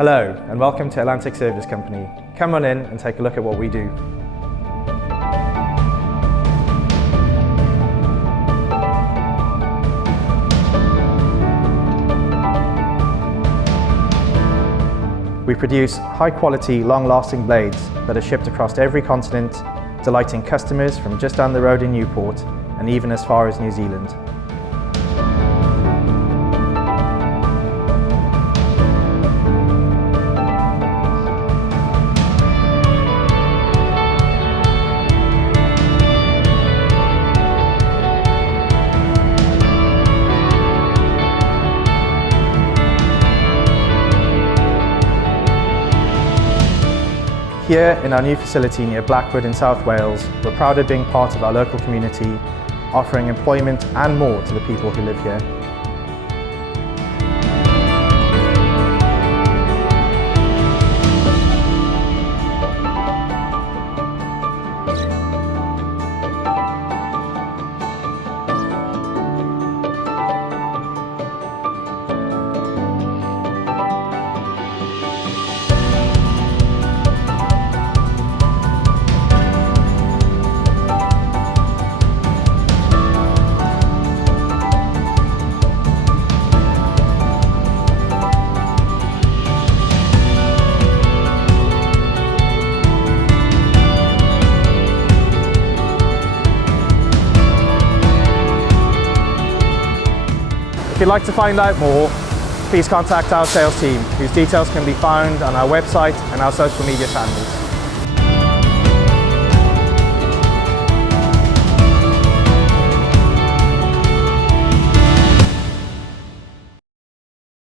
Hello and welcome to Atlantic Service Company. Come on in and take a look at what we do. We produce high quality, long lasting blades that are shipped across every continent, delighting customers from just down the road in Newport and even as far as New Zealand. Here in our new facility near Blackwood in South Wales, we're proud of being part of our local community, offering employment and more to the people who live here. If you'd like to find out more, please contact our sales team, whose details can be found on our website and our social media channels.